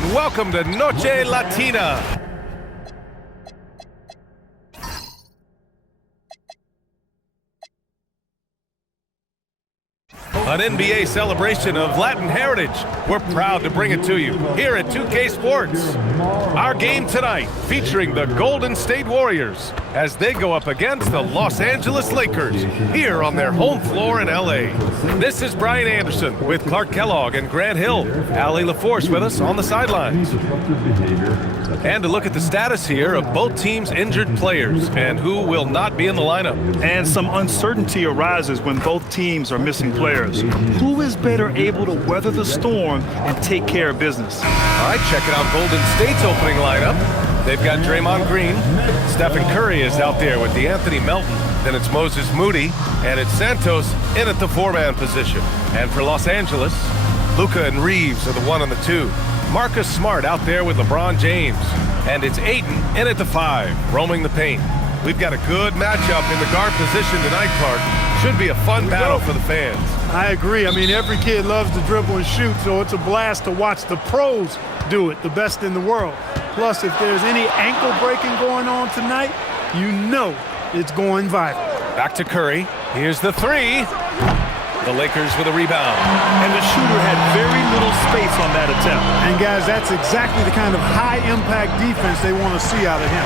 and welcome to Noche Latina. An NBA celebration of Latin heritage. We're proud to bring it to you here at 2K Sports. Our game tonight featuring the Golden State Warriors as they go up against the Los Angeles Lakers here on their home floor in LA. This is Brian Anderson with Clark Kellogg and Grant Hill. Allie LaForce with us on the sidelines. And to look at the status here of both teams' injured players and who will not be in the lineup. And some uncertainty arises when both teams are missing players. Who is better able to weather the storm and take care of business? All right, checking out Golden State's opening lineup. They've got Draymond Green. Stephen Curry is out there with DeAnthony Melton. Then it's Moses Moody, and it's Santos in at the four-man position. And for Los Angeles, Luka and Reeves are the 1 and the 2. Marcus Smart out there with LeBron James. And it's Ayton in at the 5, roaming the paint. We've got a good matchup in the guard position tonight, Clark. Should be a fun battle for the fans. I agree. I mean, every kid loves to dribble and shoot, so it's a blast to watch the pros do it, the best in the world. Plus, if there's any ankle breaking going on tonight, you know it's going viral. Back to Curry. Here's the 3. The Lakers with a rebound. And the shooter had very little space on that attempt. And guys, that's exactly the kind of high-impact defense they want to see out of him.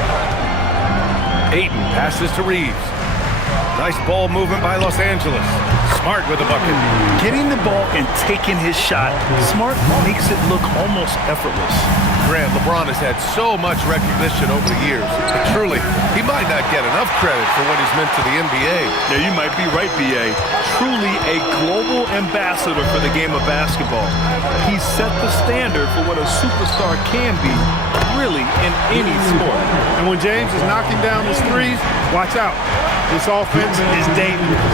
Ayton passes to Reeves. Nice ball movement by Los Angeles. Smart with the bucket. Getting the ball and taking his shot, Smart makes it look almost effortless. Grant, LeBron has had so much recognition over the years, but truly, he might not get enough credit for what he's meant to the NBA. Yeah, you might be right, B.A. Truly a global ambassador for the game of basketball. He set the standard for what a superstar can be, really, in any sport. And when James is knocking down his threes, watch out. This offense is dangerous.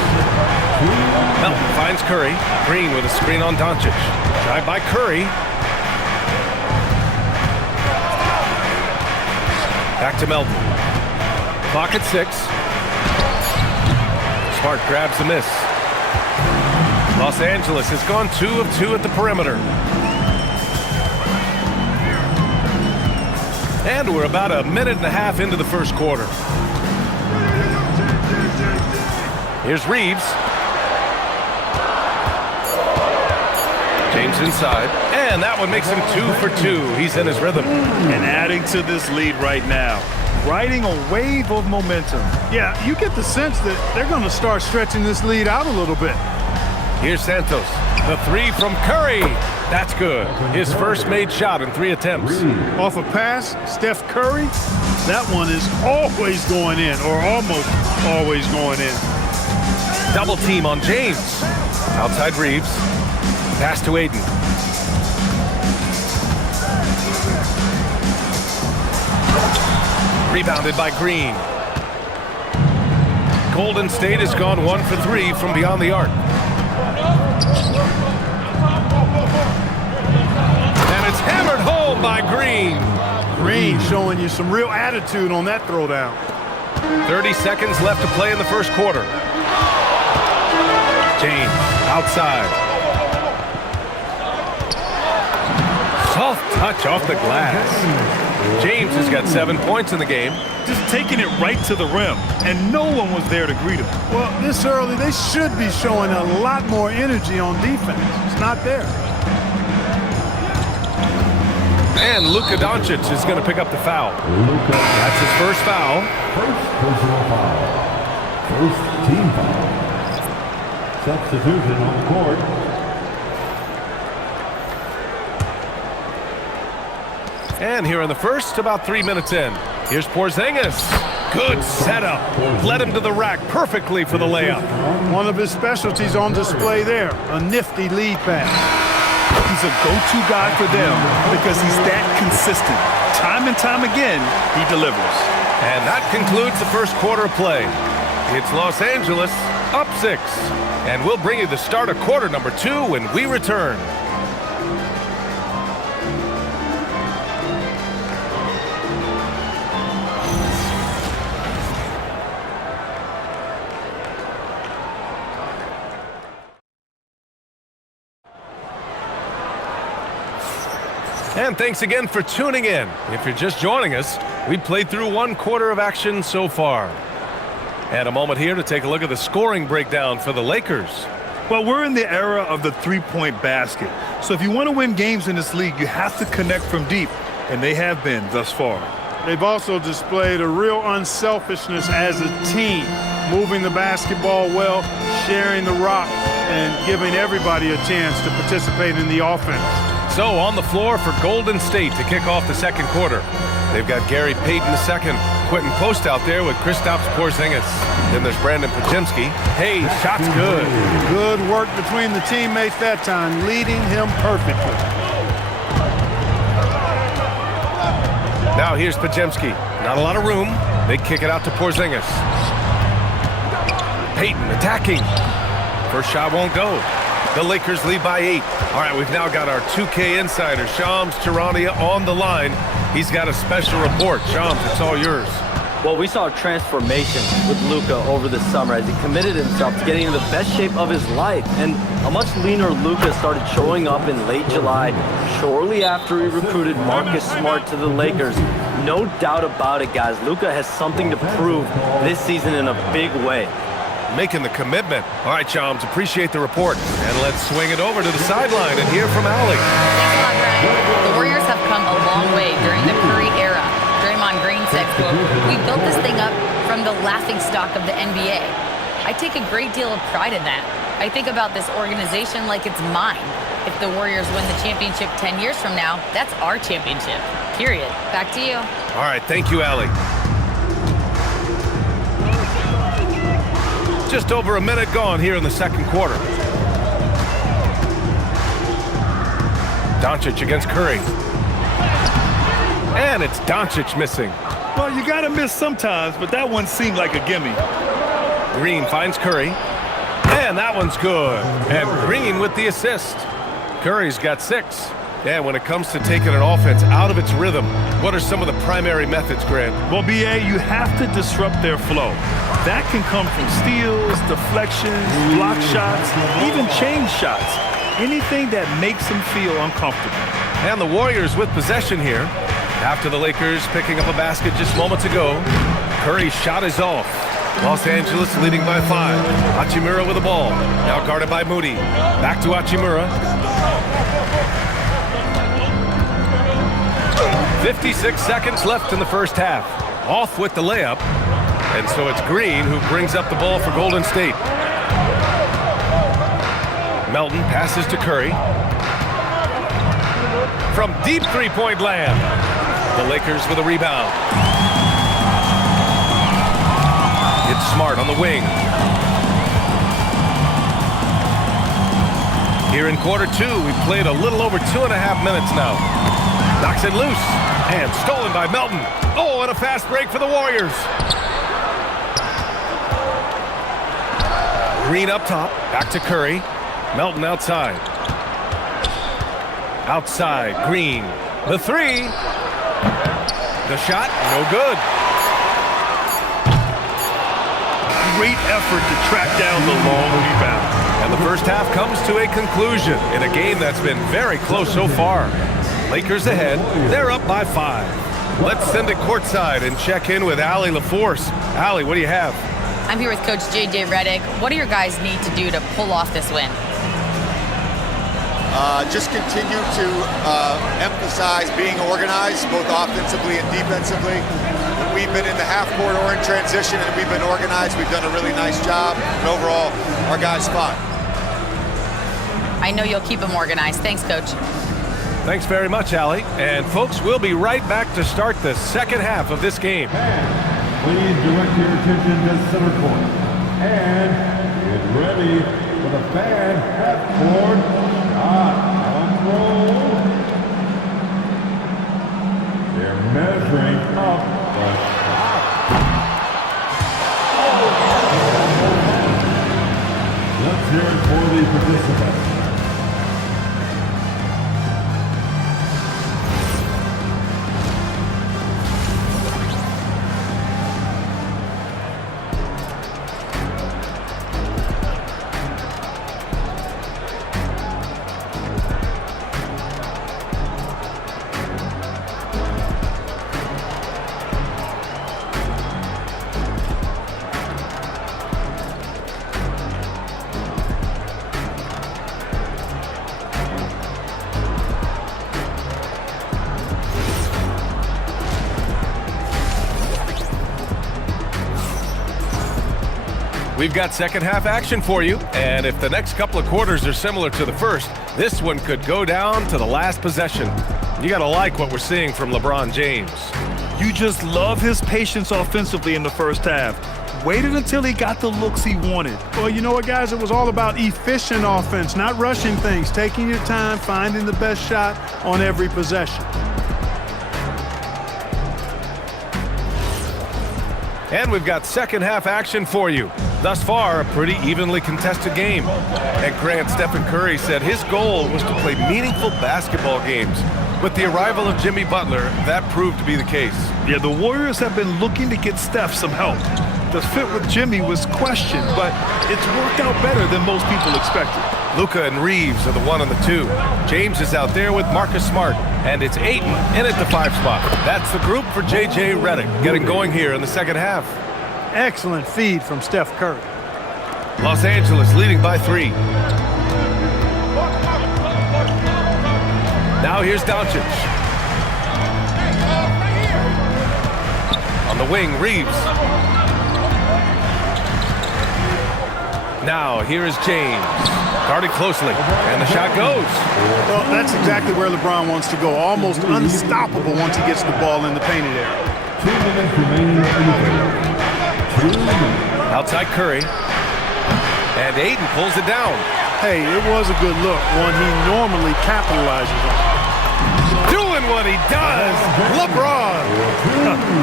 Melton finds Curry. Green with a screen on Doncic. Drive by Curry. Back to Melton. Clock at 6. Smart grabs the miss. Los Angeles has gone 2 of 2 at the perimeter. And we're about a minute and a half into the first quarter. Here's Reeves. James inside. And that one makes him 2 for 2. He's in his rhythm. And adding to this lead right now, riding a wave of momentum. Yeah, you get the sense that they're going to start stretching this lead out a little bit. Here's Santos. The 3 from Curry. That's good. His first made shot in 3 attempts. Off a pass, Steph Curry, that one is always going in, or almost always going in. Double team on James. Outside Reeves. Pass to Ayton. Rebounded by Green. Golden State has gone 1 for 3 from beyond the arc. And it's hammered home by Green. Green showing you some real attitude on that throwdown. 30 seconds left to play in the first quarter. James outside. Soft touch off the glass. James has got 7 points in the game. Just taking it right to the rim, and no one was there to greet him. Well, this early, they should be showing a lot more energy on defense. It's not there. And Luka Doncic is going to pick up the foul. That's his first foul. First personal foul. First team foul. Substitution on the court. And here in the first, about 3 minutes in. Here's Porzingis. Good setup. Led him to the rack perfectly for the layup. One of his specialties on display there. A nifty lead pass. He's a go-to guy for them because he's that consistent. Time and time again, he delivers. And that concludes the first quarter of play. It's Los Angeles up 6. And we'll bring you the start of quarter number 2 when we return. And thanks again for tuning in. If you're just joining us, we played through 1 quarter of action so far. And a moment here to take a look at the scoring breakdown for the Lakers. Well, we're in the era of the three-point basket. So if you want to win games in this league, you have to connect from deep, and they have been thus far. They've also displayed a real unselfishness as a team, moving the basketball well, sharing the rock, and giving everybody a chance to participate in the offense. So on the floor for Golden State to kick off the second quarter. They've got Gary Payton II, Quentin Post out there with Kristaps Porzingis. Then there's Brandon Podziemski. Hey, shot's good. Good work between the teammates that time, leading him perfectly. Now here's Podziemski. Not a lot of room. They kick it out to Porzingis. Payton attacking. First shot won't go. The Lakers lead by 8. All right, we've now got our 2K insider, Shams Charania, on the line. He's got a special report. Shams, it's all yours. Well, we saw a transformation with Luka over the summer as he committed himself to getting in the best shape of his life. And a much leaner Luka started showing up in late July, shortly after he recruited Marcus Smart to the Lakers. No doubt about it, guys. Luka has something to prove this season in a big way. Making the commitment. All right, Shams, appreciate the report. And let's swing it over to the sideline and hear from Allie. Thanks a lot, Brian. The Warriors have come a long way during the Curry era. Draymond Green said, quote, "We built this thing up from the laughingstock of the NBA. I take a great deal of pride in that. I think about this organization like it's mine. If the Warriors win the championship 10 years from now, that's our championship. Period." Back to you. All right, thank you, Allie. Just over a minute gone here in the second quarter. Doncic against Curry. And it's Doncic missing. Well, you got to miss sometimes, but that one seemed like a gimme. Green finds Curry. And that one's good. And Green with the assist. Curry's got 6. And when it comes to taking an offense out of its rhythm, what are some of the primary methods, Grant? Well, BA, you have to disrupt their flow. That can come from steals, deflections, block shots, even change shots. Anything that makes them feel uncomfortable. And the Warriors with possession here. After the Lakers picking up a basket just moments ago, Curry's shot is off. Los Angeles leading by 5. Hachimura with the ball. Now guarded by Moody. Back to Hachimura. 56 seconds left in the first half. Off with the layup. And so it's Green who brings up the ball for Golden State. Melton passes to Curry. From deep three-point land. The Lakers with a rebound. It's Smart on the wing. Here in quarter 2, we've played a little over 2.5 minutes now. Knocks it loose. And stolen by Melton. Oh, and a fast break for the Warriors. Green up top. Back to Curry. Melton outside. Outside. Green. The 3. The shot. No good. Great effort to track down the long rebound. And the first half comes to a conclusion in a game that's been very close so far. Lakers ahead. They're up by 5. Let's send it courtside and check in with Allie LaForce. Allie, what do you have? I'm here with Coach J.J. Redick. What do your guys need to do to pull off this win? Just continue to emphasize being organized, both offensively and defensively. When we've been in the half-court or in transition and we've been organized, we've done a really nice job. And overall, our guys fought. I know you'll keep them organized. Thanks, Coach. Thanks very much, Allie. And folks, we'll be right back to start the second half of this game. Please direct your attention to center court. And get ready for the fan half-court shot control. They're measuring up the shot. Let's hear it for the participants. We've got second half action for you, and if the next couple of quarters are similar to the first, this one could go down to the last possession. You gotta like what we're seeing from LeBron James. You just love his patience offensively in the first half. Waited until he got the looks he wanted. Well, you know what, guys? It was all about efficient offense, not rushing things, taking your time, finding the best shot on every possession. And we've got second half action for you. Thus far, a pretty evenly contested game. And Grant, Stephen Curry said his goal was to play meaningful basketball games. With the arrival of Jimmy Butler, that proved to be the case. Yeah, the Warriors have been looking to get Steph some help. The fit with Jimmy was questioned, but it's worked out better than most people expected. Luka and Reeves are the 1 and the 2. James is out there with Marcus Smart, and it's Ayton in at the 5 spot. That's the group for J.J. Redick getting going here in the second half. Excellent feed from Steph Curry. Los Angeles leading by 3. Now here's Doncic. On the wing, Reeves. Now here is James. Guarded closely, and the shot goes. Well, that's exactly where LeBron wants to go. Almost unstoppable once he gets the ball in the painted area. 2 minutes remaining in the game. 2 minutes. Outside Curry. And Ayton pulls it down. Hey, it was a good look, one he normally capitalizes on. Doing what he does, LeBron.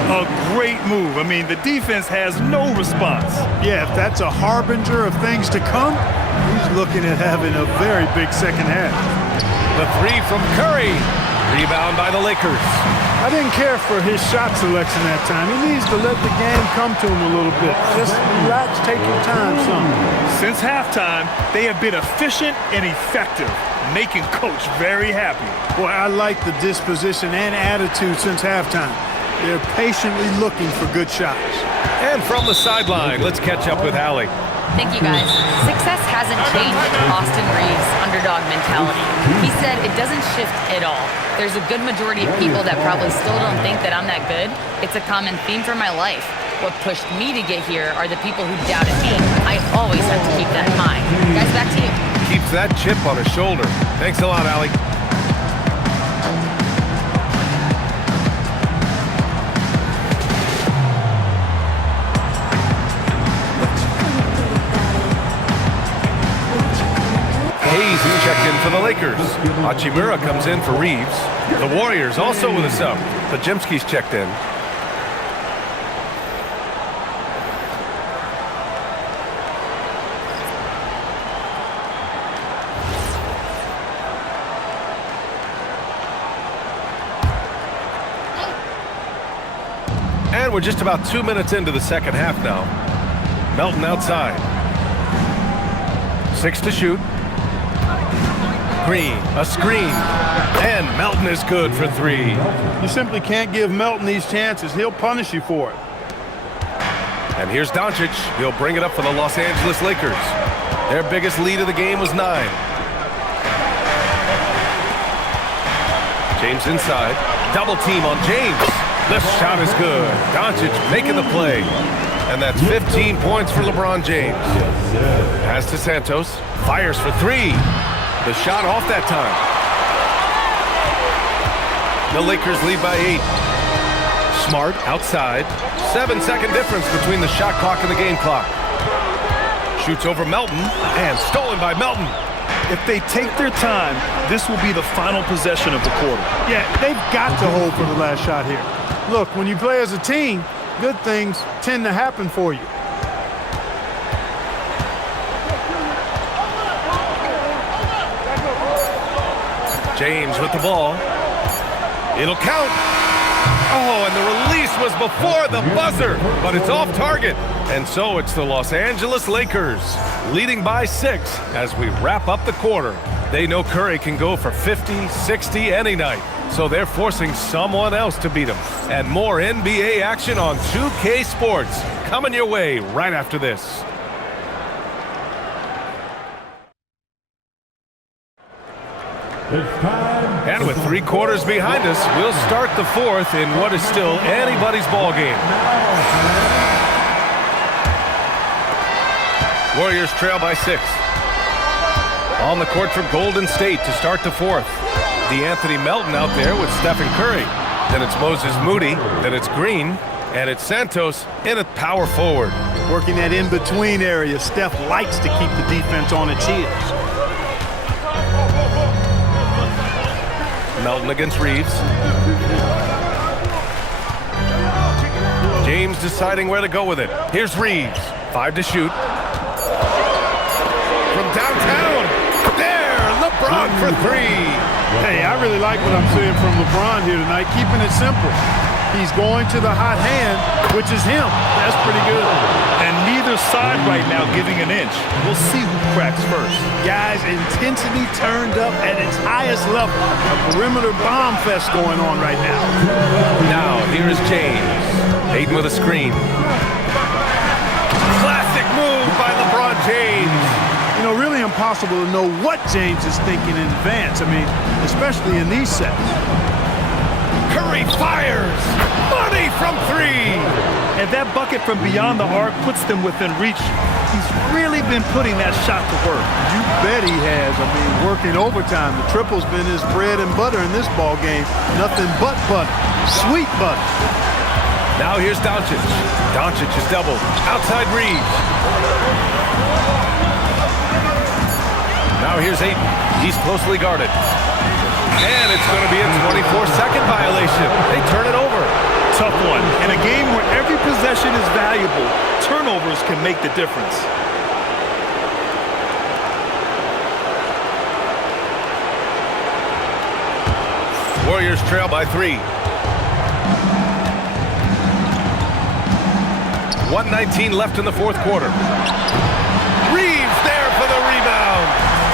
A great move. I mean, the defense has no response. Yeah, if that's a harbinger of things to come, he's looking at having a very big second half. The 3 from Curry. Rebound by the Lakers. I didn't care for his shot selection that time. He needs to let the game come to him a little bit. Just relax, take your time, son. Since halftime, they have been efficient and effective, making Coach very happy. Boy, I like the disposition and attitude since halftime. They're patiently looking for good shots. And from the sideline, let's catch up with Allie. Thank you, guys. Success hasn't changed Austin Reeves' underdog mentality. He said it doesn't shift at all. There's a good majority of people that probably still don't think that I'm that good. It's a common theme for my life. What pushed me to get here are the people who doubted me. I always have to keep that in mind. Guys, back to you. Keeps that chip on his shoulder. Thanks a lot, Allie. Hayes is checked in for the Lakers. Hachimura comes in for Reeves. The Warriors also with a sub. Pajemski's checked in. And we're just about 2 minutes into the second half now. Melton outside. 6 to shoot. Green, a screen, and Melton is good for 3. You simply can't give Melton these chances. He'll punish you for it. And here's Doncic. He'll bring it up for the Los Angeles Lakers. Their biggest lead of the game was 9. James inside. Double team on James. The shot is good. Doncic making the play. And that's 15 points for LeBron James. Pass to Santos. Fires for 3. The shot off that time. The Lakers lead by 8. Smart outside. 7-second difference between the shot clock and the game clock. Shoots over Melton and stolen by Melton. If they take their time, this will be the final possession of the quarter. Yeah, they've got to hold for the last shot here. Look, when you play as a team, good things tend to happen for you. James with the ball. It'll count. Oh, and the release was before the buzzer, but it's off target. And so it's the Los Angeles Lakers leading by 6 as we wrap up the quarter. They know Curry can go for 50, 60 any night, so they're forcing someone else to beat him. And more NBA action on 2K Sports coming your way right after this. It's time. And with 3 quarters behind us, we'll start the 4th in what is still anybody's ball game. Warriors trail by 6. On the court for Golden State to start the fourth. DeAnthony Melton out there with Stephen Curry. Then it's Moses Moody. Then it's Green. And it's Santos in at power forward. Working that in-between area. Steph likes to keep the defense on its heels. Melton against Reeves. James deciding where to go with it. Here's Reeves. 5 to shoot. From downtown. There, LeBron for 3. Hey, I really like what I'm seeing from LeBron here tonight, keeping it simple. He's going to the hot hand, which is him. That's pretty good. And neither side right now giving an inch. We'll see who cracks first. Guys, intensity turned up at its highest level. A perimeter bomb fest going on right now. Now, here is James. Aiden with a screen. Classic move by LeBron James. You know, really impossible to know what James is thinking in advance. I mean, especially in these sets. Curry fires. Money from 3. And that bucket from beyond the arc puts them within reach. He's really been putting that shot to work. You bet he has. I mean, working overtime. The triple's been his bread and butter in this ball game. Nothing but butter. Sweet butter. Now here's Doncic. Doncic is doubled. Outside Reeves. Now here's Ayton. He's closely guarded. And it's going to be a 24-second violation. They turn it over. Tough one. In a game where every possession is valuable, turnovers can make the difference. Warriors trail by 3. 1:19 left in the fourth quarter. Reeves there for the rebound.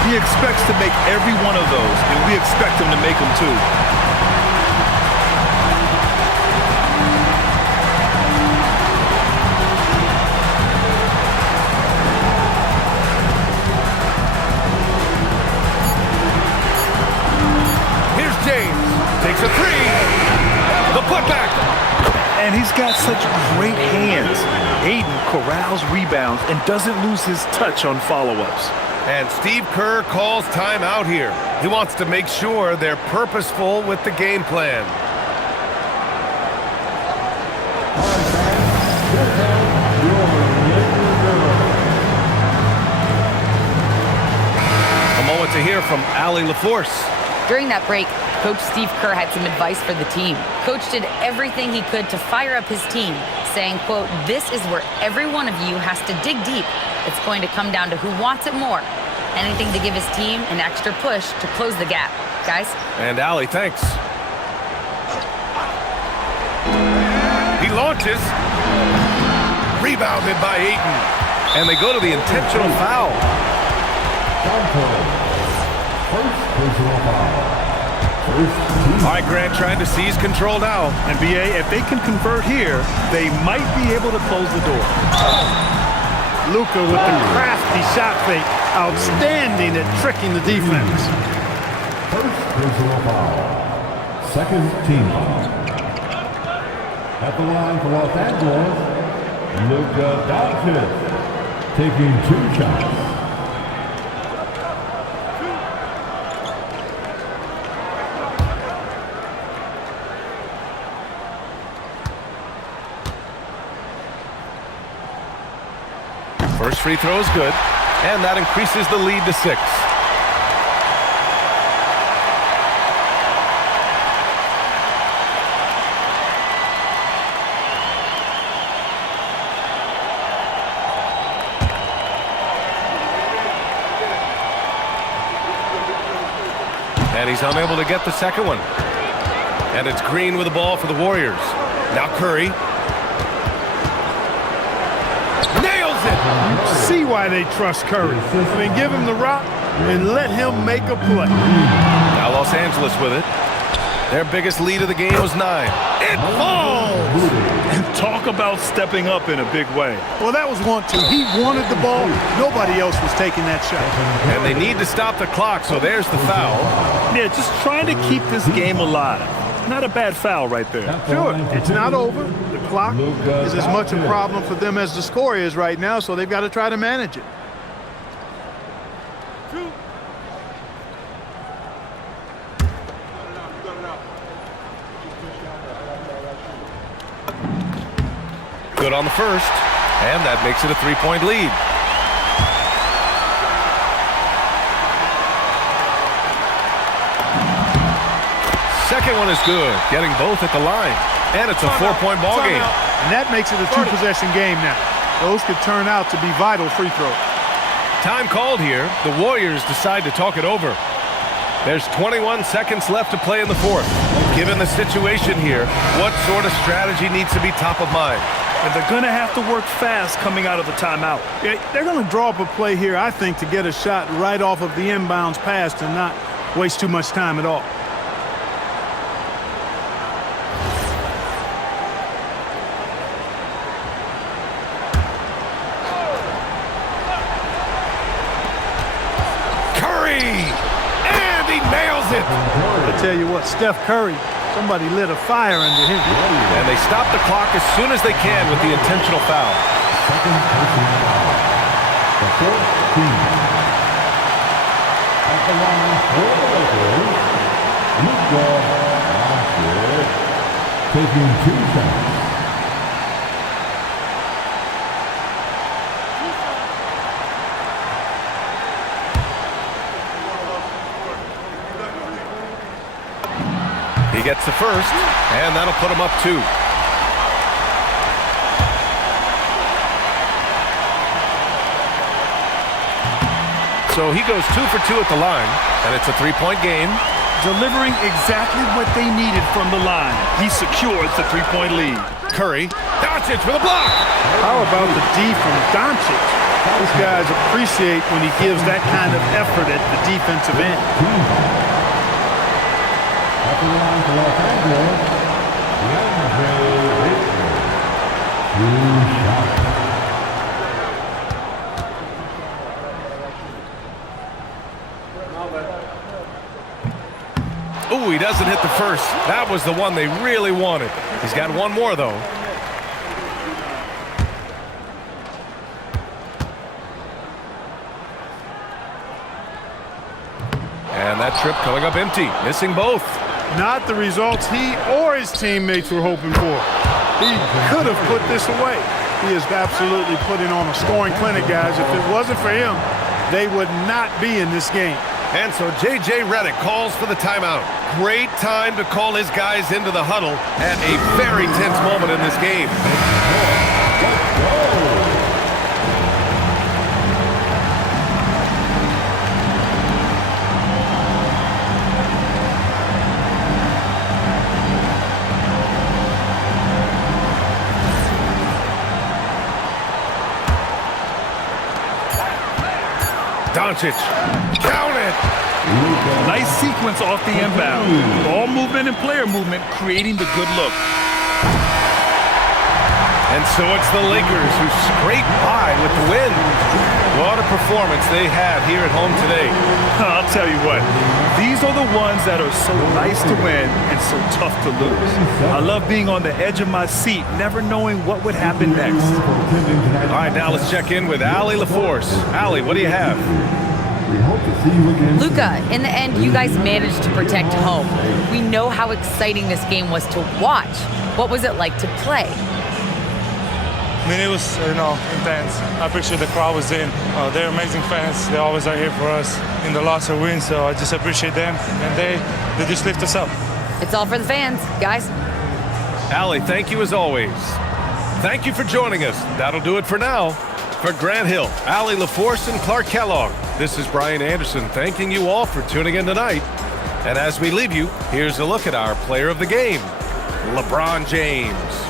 He expects to make every one of those, and we expect him to make them too. Here's James. Takes a 3. The putback. And he's got such great hands. Aiden corrals rebounds and doesn't lose his touch on follow-ups. And Steve Kerr calls timeout here. He wants to make sure they're purposeful with the game plan. A moment to hear from Allie LaForce. During that break, Coach Steve Kerr had some advice for the team. Coach did everything he could to fire up his team, saying, quote, "This is where every one of you has to dig deep. It's going to come down to who wants it more. Anything to give his team an extra push to close the gap." Guys? And Allie, thanks. He launches. Rebounded by Ayton. And they go to the intentional foul. All right, Grant trying to seize control now. And BA, if they can convert here, they might be able to close the door. Luka with the crafty shot fake. Outstanding at tricking the defense. First personal foul. Second team foul. At the line for Los Angeles, Luka Doncic taking 2 shots. First free throw is good, and that increases the lead to 6. And he's unable to get the second one. And it's Green with the ball for the Warriors. Now Curry. See why they trust Curry. I mean, give him the rock and let him make a play. Now Los Angeles with it. Their biggest lead of the game was 9. It falls! And talk about stepping up in a big way. Well, that was 1-2. He wanted the ball. Nobody else was taking that shot. And they need to stop the clock, so there's the foul. Yeah, just trying to keep this game alive. Not a bad foul right there. Sure, it's not over. The clock is as much a problem for them as the score is right now, so they've got to try to manage it. Good on the first, and that makes it a 3-point lead. Second one is good, getting both at the line, and it's a 4-point ball game. And that makes it a 2-possession game now. Those could turn out to be vital free throws. Time called here. The Warriors decide to talk it over. There's 21 seconds left to play in the fourth. Given the situation here, what sort of strategy needs to be top of mind? And they're going to have to work fast coming out of the timeout. Yeah, they're going to draw up a play here, I think, to get a shot right off of the inbounds pass and not waste too much time at all. I tell you what, Steph Curry, somebody lit a fire under him. And they stop the clock as soon as they can with the intentional foul. Second person foul. The 14th. At the line for the Lakers, Luka Doncic, taking 2 shots. He gets the first, and that'll put him up 2. So he goes 2 for 2 at the line, and it's a 3-point game. Delivering exactly what they needed from the line. He secures the 3-point lead. Curry, Doncic for the block. How about the D from Doncic? These guys appreciate when he gives that kind of effort at the defensive end. At the line for Los Angeles, DeAndre Ayton. 2 shots. Ooh, he doesn't hit the first. That was the one they really wanted. He's got one more, though. And that trip coming up empty, missing both. Not the results he or his teammates were hoping for. He could have put this away. He is absolutely putting on a scoring clinic, guys. If it wasn't for him, they would not be in this game. And so J.J. Redick calls for the timeout. Great time to call his guys into the huddle at a very tense moment in this game. Doncic, count it! Nice sequence off the inbound. Ball movement and player movement creating the good look. And so it's the Lakers who scrape by with the win. What a performance they had here at home today. I'll tell you what, these are the ones that are so nice to win and so tough to lose. I love being on the edge of my seat, never knowing what would happen next. All right, now let's check in with Allie LaForce. Allie, what do you have? We hope to see you again. Luka, in the end, you guys managed to protect home. We know how exciting this game was to watch. What was it like to play? I mean, it was, intense. I appreciate the crowd was in. They're amazing fans. They always are here for us in the loss or win, so I just appreciate them. And they just lift us up. It's all for the fans, guys. Allie, thank you as always. Thank you for joining us. That'll do it for now. For Grant Hill, Allie LaForce, and Clark Kellogg, this is Brian Anderson thanking you all for tuning in tonight. And as we leave you, here's a look at our player of the game, LeBron James.